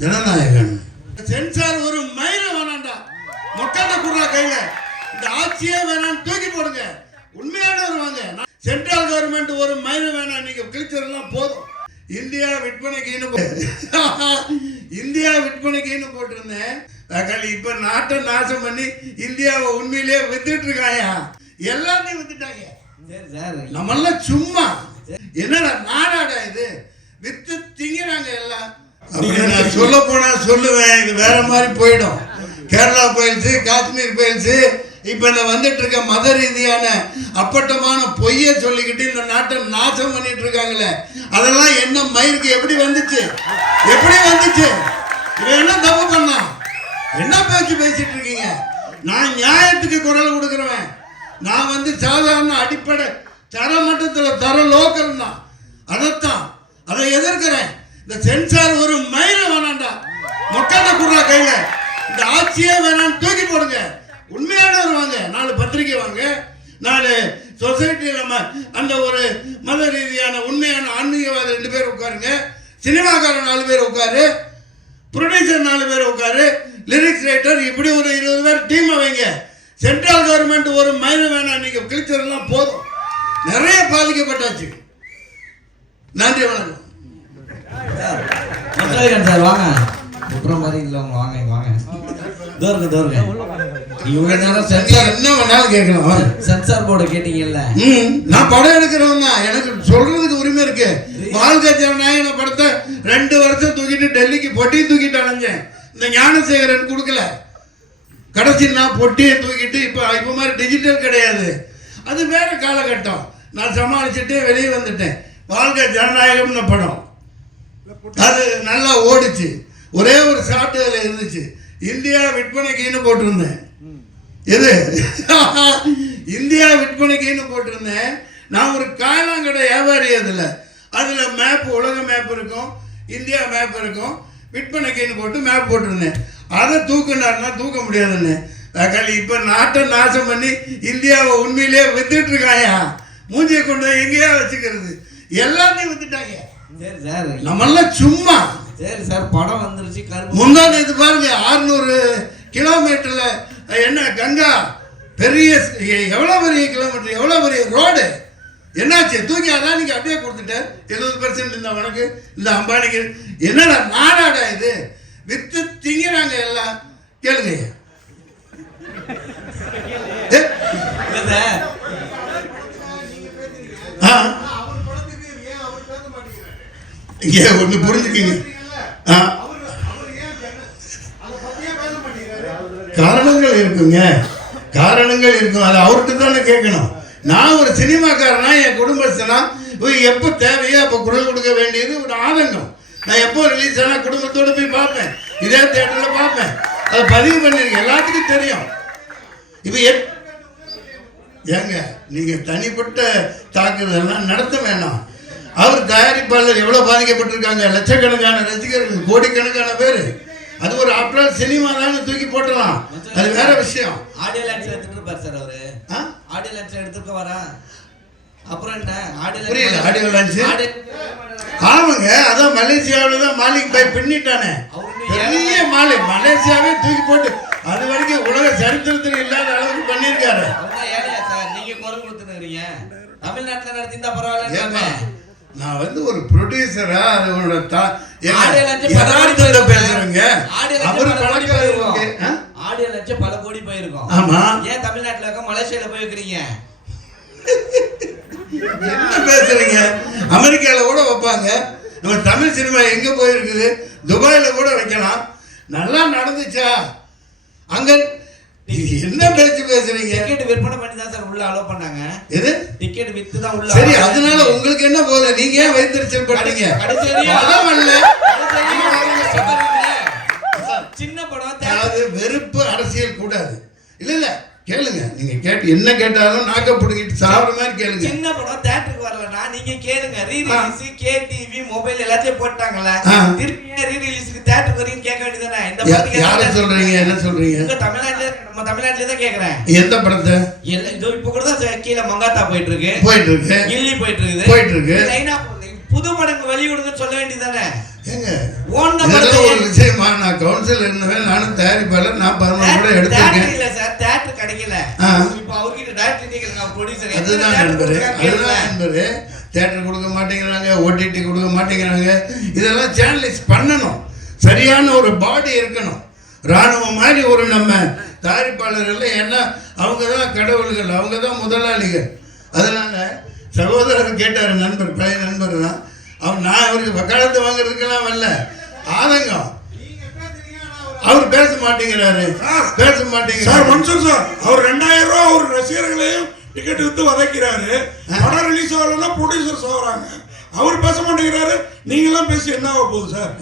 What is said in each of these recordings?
Jananayagan sensor ஒரு மயில வேணாண்டா, மொட்டை குடுறா கையில, இந்த ஆட்சியே வேணான்னு தூக்கி போடுங்க. உண்மையான வருவாங்க. சென்ட்ரல் கவர்மெண்ட் ஒரு மயில வேணாம், நீங்க கிழிச்சதெல்லாம் போதும். இந்தியா விற்பனைக்குன்னு போட்டிருந்தேன். இப்ப நாட்டை நாசம் பண்ணி இந்தியாவை உண்மையிலேயே வித்துட்டு இருக்காயா, எல்லாத்தையும் வித்துட்டாங்க. நம்மெல்லாம் சும்மா என்னடா நாடாடா இது, வித்து திங்கிறாங்க எல்லாம். நான் சொல்ல போனா சொல்லுவேன், இது வேற மாதிரி போயிடும். கேரளா போயிடுச்சு, காஷ்மீர் போயிடுச்சு. இப்ப இந்த வந்துட்டு இருக்க மத ரீதியான அப்பட்டமான பொய்ய சொல்லிக்கிட்டு இந்த நாட்டை நாசம் பண்ணிட்டு இருக்காங்களே, அதெல்லாம் என்ன மயிருக்கு எப்படி வந்துச்சு? இவன் என்ன தப்பு பண்ணா? என்ன பேச்சு பேசிட்டு இருக்கீங்க? நான் நியாயத்துக்கு குரல் கொடுக்கிறவன். நான் சாதாரண அடிப்படை தரமட்டத்தில் தர லோக்கல் தான். அதை எதிர்க்கிறேன். இந்த சென்சார் ஒரு மயில வேணாண்டா, மொட்டை குடுறா கையில, இந்த ஆட்சியே வேணான்னு தூக்கி போடுங்க. உண்மையான வருவாங்க, 4 பத்திரிகை வாங்க, 4 சொசைட்டியில் அந்த ஒரு மத ரீதியான உண்மையான ஆன்மீகவாத 2 பேர் உட்காருங்க, சினிமாக்காரன் 4 பேர் உட்காரு, ப்ரொடியூசர் 4 பேர் உட்காரு, லிரிக்ஸ் ரைட்டர், இப்படி ஒரு 20 பேர் டீமை வைங்க. சென்ட்ரல் கவர்மெண்ட் ஒரு மயில வேணாம், நீங்க கிழிச்சதெல்லாம் போதும். நிறைய பாதிக்கப்பட்டாச்சு. நன்றி, வணக்கம். சார் வாங்க, குற்றம் மாதிரி இல்லை, வாங்க வாங்க. சென்சார் போர்டு கேட்டீங்கல்ல, நான் படம் எடுக்கிறவன் தான், எனக்கு சொல்றதுக்கு உரிமை இருக்கு. வாழ்க்கை ஜனநாயக படத்தை 2 வருஷம் தூக்கிட்டு டெல்லிக்கு பொட்டியை தூக்கிட்டு அலைஞ்சேன். இந்த ஞானசேகரன் கொடுக்கல, கடைசி நான் பொட்டியை தூக்கிட்டு இப்ப மாதிரி டிஜிட்டல் கிடையாது, அது வேற காலகட்டம். நான் சமாளிச்சுட்டு வெளியே வந்துட்டேன். வாழ்க்கை ஜனநாயகம்னு படம் அது நல்லா ஓடிச்சு. ஒரே ஒரு ஷாட் அதில் இருந்துச்சு, இந்தியா விற்பனைக்குன்னு போட்டிருந்தேன். எது இந்தியா விற்பனைக்குன்னு போட்டிருந்தேன். நான் ஒரு காயலாங்கடை வியாபாரி. அதுல மேப், உலக மேப் இருக்கும், இந்தியா மேப் இருக்கும். விற்பனைக்குன்னு போட்டு மேப் போட்டிருந்தேன். அதை தூக்குனாருன்னா தூக்க முடியாதுன்னு. இப்ப நாட்டை நாசம் பண்ணி இந்தியாவை உண்மையிலேயே வித்துட்டு இருக்காயா, மூஞ்சியை கொண்டு போய் எங்கேயா வச்சுக்கிறது, எல்லாத்தையும் வித்துட்டாங்க. நம்மெல்லாம் சும்மா. சரி சார், படம் வந்துருச்சு. முந்தான இது பாருங்க, 600 கிலோமீட்டர்ல என்ன கங்கா, பெரிய எவ்வளவு பெரிய கிலோமீட்டர், எவ்வளவு பெரிய ரோடு, என்னாச்சு? தூக்கி அதான் நீங்க அப்படியே கொடுத்துட்ட. 70% இந்த உனக்கு, இந்த அம்பானிக்கு. என்னடா நாடாடா இது, வித்து திங்கிறாங்க எல்லாம். கேளுங்க. ஒண்ணு புரிஞ்சுக்கீங்க, காரணங்கள் இருக்குங்க, காரணங்கள் இருக்கும். அது அவர்கிட்ட தானே கேட்கணும். நான் ஒரு சினிமாக்காரனா, என் குடும்பஸ்தனா, எப்போ தேவையோ அப்போ குரல் கொடுக்க வேண்டியது ஒரு ஆதங்கம். நான் எப்போ ரிலீஸ் ஆனா குடும்பத்தோடு போய் பார்ப்பேன், இதே தியேட்டரில் பார்ப்பேன். அதை பதிவு பண்ணிருக்கேன், எல்லாத்துக்கும் தெரியும். இப்போ ஏங்க நீங்க தனிப்பட்ட தாக்குதல்லாம் நடத்த வேண்டாம். அவர் தயாரிப்பாளர் எவ்வளவு பாதிக்கப்பட்டிருக்காங்க, லட்சக்கணக்கான ரசிகர்கள், கோடிக்கணக்கான பேர். அது ஒரு ஆப்டர் சினிமா தான், தூக்கி போட்டலாம், அது வேற விஷயம். ஆடியோ லான்ச் எடுத்துட்டு இருப்பார் சார் அவரு. ஆடியோ லான்ச் எடுத்துக்க வரா, அப்புறம் என்ன ஆடியோ லான்ச்? ஆமாங்க, அதான் மலேசியாவில் தான் மாலிக் பாய் பின்னிட்டானே, பெரிய மாலிக், மலேசியாவே தூக்கி போட்டு அது வரைக்கும் உலக சரித்திரத்தில் இல்லாத அளவுக்கு பண்ணியிருக்காரு. நீங்க குரல் கொடுத்துருக்கீங்க, தமிழ்நாட்டில் நடத்திருந்தா பரவாயில்ல. நான் ஒரு ப்ரொடியூசரா, அதோட பேசுறேங்க. ஆடியோ லட்சம் பல கோடி போயிருக்கும். ஆமா, ஏன் தமிழ்நாட்டுல இருக்க மலேசியால போய் வைக்கிறீங்க? என்ன பேசுறீங்க? அமெரிக்கால கூட வைப்பாங்க. நம்ம தமிழ் சினிமா எங்க போயிருக்குது? துபாயில கூட வைக்கலாம். நல்லா நடந்துச்சா? அங்க என்ன பேச்சு பேசுறீங்க? டிக்கெட் விற்பனை பண்ணி தான் சார் உள்ள அலோ பண்ணாங்க. எது டிக்கெட் வித்து தான் உள்ள. சரி, அதனால உங்களுக்கு என்ன போகுது? நீங்க ஏன் வைத்திருச்சல் பண்றீங்க? சின்ன படம், அதாவது வெறுப்பு அரசியல் கூடாது. இல்ல இல்ல கேளுங்க, நீங்க கேட்டு என்ன கேட்டாலும் நாக்க புடுங்கிட்டு சாப்பிடுற மாதிரி கேளுங்க. சின்ன படம் தியேட்டருக்கு வரலனா நீங்க கேளுங்க. ரீ ரிலீஸ் கேடிவி மொபைல் எல்லாத்தையும் போட்டாங்கல, திருப்பி ரீ ரிலீஸ்க்கு தியேட்டருக்கு வரீங்க கேட்க வேண்டியதானே? இந்த படத்தை யாரை சொல்றீங்க? என்ன சொல்றீங்க? இந்த தமிழ்நாட்டுல, நம்ம தமிழ்நாட்டுல தான் கேக்குறேன். எந்த படத்தை? இதோ இப்ப கூட தான் கீழ மங்காத்தா போயிட்டு இருக்கு, கில்லி போயிட்டு இருக்கு. லைனா புது படங்க வெளியிடுங்கன்னு சொல்ல வேண்டியதானே? ஏங்க ஓன்ன படத்தை ஒரு விஷயம் படத்தில் இருந்தவன், நானும் தயாரிப்பாளர், நான் 11 படம் எடுத்திருக்கேன். இல்ல சார், தியேட்டர் கிடைக்கல. இப்போ அவர்கிட்ட டைரக்டர் கேக்குறாங்க, ப்ரொடியூசர். அதுதான் நண்பரே, தியேட்டர் கொடுக்க மாட்டேங்கிறாங்க, ஓடிடி கொடுக்க மாட்டேங்கிறாங்க. இதெல்லாம் சேனலைஸ் பண்ணணும், சரியான ஒரு பாடி இருக்கணும், ராணுவம் மாதிரி ஒரு நம்ம தயாரிப்பாளர்கள். ஏன்னா அவங்க தான் கடவுள்கள், அவங்க தான் முதலாளிகள். அதனால சகோதரர் கேட்டார், நண்பர், பழைய நண்பர் தான் அவர். நான் அவருக்கு வக்காலத்து வாங்குறதுக்கெல்லாம் வரல, ஆதங்கம். அவர் பேச மாட்டேங்கிறாரு, பேச மாட்டேங்கிறாரு. சார் மன்சூர் சார், அவர் 2000 ரூபா அவர் ரசிகர்களையும் டிக்கெட் வித்து வதைக்கிறாரு. படம் ரிலீஸ் ஆகலன்னா ப்ரொடியூசர்ஸ் ஆகுறாங்க. அவர் பேச மாட்டேங்கிறாரு, நீங்களாம் பேசி என்ன ஆக போகுது சார்?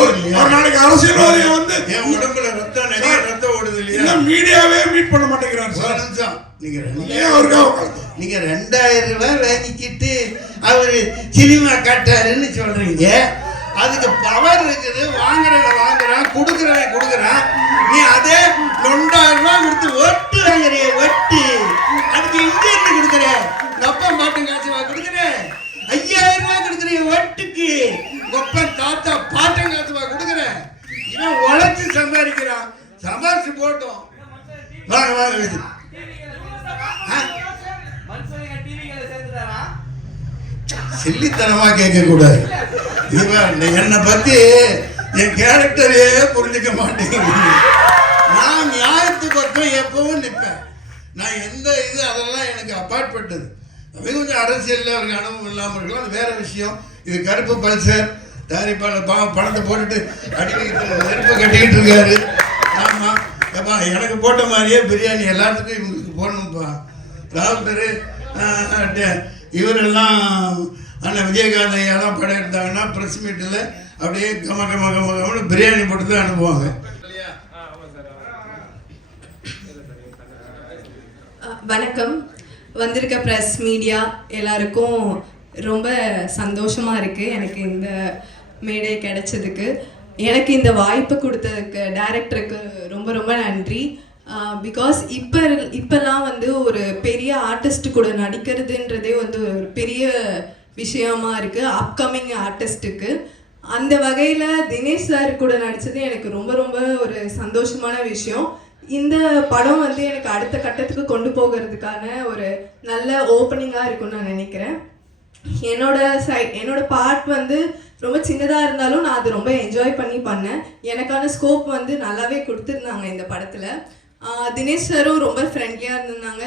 ஒரு நாளைக்கு அரசியல்வாதியை வந்து என் உடம்புல ரத்தம் நிறைய ரத்தம் ஓடுது இல்லையா, மீடியாவே மீட் பண்ண மாட்டேங்கிறாரு சார். நீங்க 2000 ரூபாய் வாங்கிக்கிட்டு அவரு சினிமா காட்டாருன்னு சொல்றீங்க. அதுக்கு பவர் இருக்குது, வாங்குறவன் வாங்குறான், கொடுக்குறவன் கொடுக்குறான். நீ அதே 2000 ரூபாய் கொடுத்து ஒட்டு வாங்குறிய, ஒட்டு. அதுக்கு இங்க இருந்து கொடுக்குற, அப்பா மாட்டு காசுவா கொடுக்குற, 5000 ரூபாய் கொடுக்குற ஒட்டுக்கு, ஒப்ப தாத்தா பாட்டம் காசுவா கொடுக்குற. இவன் உழைச்சு சம்பாதிக்கிறான், சம்பாதிச்சு போட்டோம். வாங்க வாங்க. சில்லித்தனமா கேட்க கூடாது. என்னை பத்தி என் கேரக்டரையே புரிஞ்சுக்க மாட்டேங்குது. நான் நியாயத்து பக்கம் எப்பவும் நிற்பேன். நான் எந்த இது அதெல்லாம் எனக்கு அப்பாற்பட்டது. கொஞ்சம் அரசியல் அவருக்கு அனுபவம் இல்லாமல் இருக்கலாம், அது வேற விஷயம். இது கருப்பு பல்சர் தயாரிப்பாளர் பணத்தை போட்டுட்டு நெருப்பு கட்டிக்கிட்டு இருக்காரு. ஆமா, அப்பா எனக்கு போட்ட மாதிரியே பிரியாணி எல்லாத்துக்கும் இவங்களுக்கு போடணும்ப்பா. டாக்டரு இவரெல்லாம் அண்ணன் விஜயகாந்த் ஐயாலாம் படம் எடுத்தாங்கன்னா ப்ரெஸ் மீட்டில் அப்படியே கம பிரியாணி போட்டு தான் அனுப்புவாங்க. வணக்கம். வந்திருக்க ப்ரெஸ் மீடியா எல்லாருக்கும் ரொம்ப சந்தோஷமாக இருக்குது எனக்கு இந்த மேடை கிடைச்சதுக்கு. எனக்கு இந்த வாய்ப்பு கொடுத்ததுக்கு டைரக்டருக்கு ரொம்ப ரொம்ப நன்றி. பிகாஸ் இப்போல்லாம் வந்து ஒரு பெரிய ஆர்டிஸ்ட் கூட நடிக்கிறதுன்றதே வந்து ஒரு பெரிய விஷயமா இருக்குது அப்கமிங் ஆர்டிஸ்ட்டுக்கு. அந்த வகையில் தினேஷ் சார் கூட நடித்தது எனக்கு ரொம்ப ரொம்ப ஒரு சந்தோஷமான விஷயம். இந்த படம் வந்து எனக்கு அடுத்த கட்டத்துக்கு கொண்டு போகிறதுக்கான ஒரு நல்ல ஓப்பனிங்காக இருக்கும்னு நான் நினைக்கிறேன். என்னோட பார்ட் வந்து ரொம்ப சின்னதாக இருந்தாலும் நான் அது ரொம்ப என்ஜாய் பண்ணி பண்ணேன். எனக்கான ஸ்கோப் வந்து நல்லாவே கொடுத்துருந்தாங்க இந்த படத்தில். தினேஷ் சாரும் ரொம்ப ஃப்ரெண்ட்லியாக இருந்தாங்க,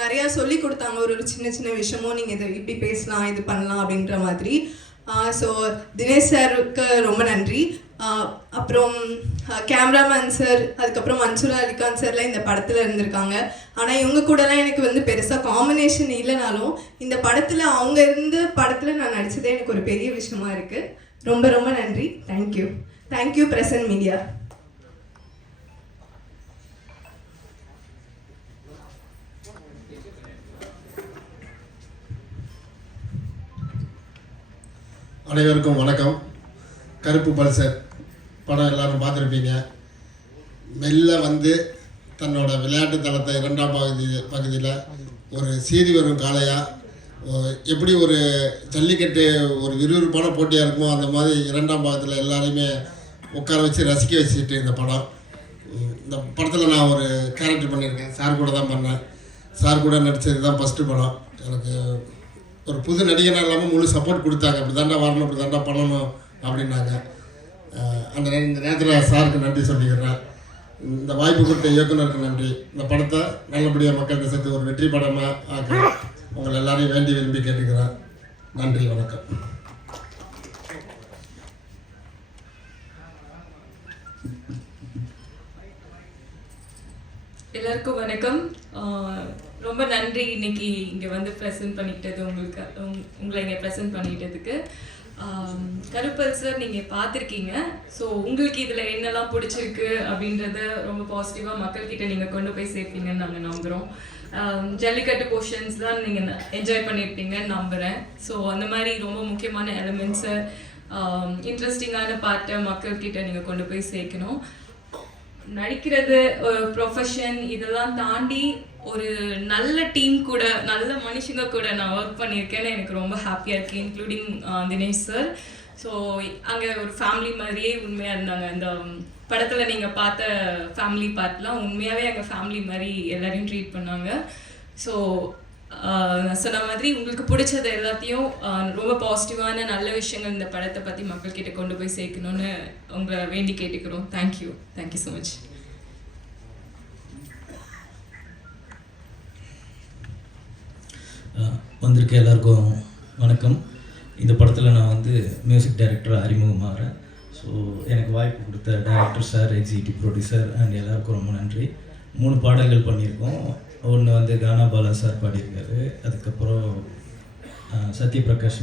நிறையா சொல்லி கொடுத்தாங்க. ஒரு சின்ன சின்ன விஷயமும் நீங்கள் இதை இப்படி பேசலாம், இது பண்ணலாம் அப்படின்ற மாதிரி. ஸோ தினேஷ் சாருக்கு ரொம்ப நன்றி. அப்புறம் கேமராமேன் சார், அதுக்கப்புறம் மன்சூர் அலிகான் சார்லாம் இந்த படத்தில் இருந்திருக்காங்க. ஆனால் இவங்க கூடலாம் எனக்கு வந்து பெருசாக காம்பினேஷன் இல்லைனாலும் இந்த படத்தில் அவங்க இருந்த படத்தில் நான் நடித்ததே எனக்கு ஒரு பெரிய விஷயமா இருக்குது. ரொம்ப ரொம்ப நன்றி. Thank you present media. அனைவருக்கும் வணக்கம். கருப்பு பல்சர் படம் எல்லோரும் பார்த்துருப்பீங்க. மெல்ல வந்து தன்னோட விளையாட்டு தளத்தை 2ஆம் பகுதியில் ஒரு சீறி வரும் காளையாக எப்படி ஒரு ஜல்லிக்கட்டு ஒரு விறுவிறுப்பான போட்டியாக இருக்குமோ அந்த மாதிரி 2ஆம் பாகத்தில் எல்லாரையுமே உட்கார வச்சு ரசிக்க வச்சுட்டு இந்த படம். இந்த படத்தில் நான் ஒரு கேரக்டர் பண்ணியிருக்கேன், சார் கூட தான் பண்ணேன். சார் கூட நடித்தது தான் ஃபஸ்ட்டு படம். எனக்கு ஒரு புது நடிகனாக இல்லாமல் முழு சப்போர்ட் கொடுத்தாங்க. அப்படி தாண்டா வரணும், அப்படி தாண்டா பண்ணணும் அப்படின்னாங்க. இந்த நேரத்தில் சாருக்கு நன்றி சொல்லிக்கிறேன். இந்த வாய்ப்பு கொடுத்த இயக்குனருக்கு நன்றி. இந்த படத்தை நல்லபடியாக மக்கள்கிட்ட சேர்த்து ஒரு வெற்றி படமாக ஆக்க உங்களை எல்லாரையும் வேண்டி விரும்பி கேட்டுக்கிறேன். நன்றி, வணக்கம். எல்லாருக்கும் வணக்கம். ரொம்ப நன்றி இன்னைக்கு இங்கே வந்து ப்ரெசென்ட் பண்ணிக்கிட்டது உங்களை இங்கே ப்ரெசென்ட் பண்ணிக்கிட்டதுக்கு. கருப்பல் சார் நீங்கள் பார்த்துருக்கீங்க. ஸோ உங்களுக்கு இதில் என்னெல்லாம் பிடிச்சிருக்கு அப்படின்றத ரொம்ப பாசிட்டிவாக மக்கள்கிட்ட நீங்கள் கொண்டு போய் சேர்ப்பீங்கன்னு நாங்கள் நம்புகிறோம். ஜல்லிக்கட்டு போர்ஷன்ஸ் தான் நீங்கள் என்ஜாய் பண்ணியிருப்பீங்கன்னு நம்புகிறேன். ஸோ அந்த மாதிரி ரொம்ப முக்கியமான எலிமெண்ட்ஸை இன்ட்ரெஸ்டிங்கான பார்ட்டை மக்கள்கிட்ட நீங்கள் கொண்டு போய் சேர்க்கணும். நடிக்கிறது ஒரு ப்ரொஃபஷன், இதெல்லாம் தாண்டி ஒரு நல்ல டீம் கூட நல்ல மனுஷங்க கூட நான் ஒர்க் பண்ணியிருக்கேன்னு எனக்கு ரொம்ப ஹாப்பியாக இருக்குது. Including Dinesh sir. ஸோ அங்கே ஒரு ஃபேமிலி மாதிரியே உண்மையாக இருந்தாங்க. அந்த படத்தில் நீங்கள் பார்த்த ஃபேமிலி பார்ட்லாம் உண்மையாகவே அங்கே ஃபேமிலி மாதிரி எல்லாரையும் ட்ரீட் பண்ணாங்க. ஸோ நான் சொன்ன மாதிரி உங்களுக்கு பிடிச்சது எல்லாத்தையும் ரொம்ப பாசிட்டிவான நல்ல விஷயங்கள் இந்த படத்தை பற்றி மக்கள்கிட்ட கொண்டு போய் சேர்க்கணுன்னு உங்களை வேண்டி கேட்டுக்கிறோம். Thank you so much. வந்திருக்க எல்லாருக்கும் வணக்கம். இந்த படத்தில் நான் வந்து மியூசிக் டைரக்டர் அறிமுகமாகிறேன். ஸோ எனக்கு வாய்ப்பு கொடுத்த director sir, executive producer and எல்லாருக்கும் ரொம்ப நன்றி. 3 பாடல்கள் பண்ணியிருக்கோம். ஒன்று வந்து கானா பாலா சார் பாடியிருக்காரு, அதுக்கப்புறம் சத்யபிரகாஷ்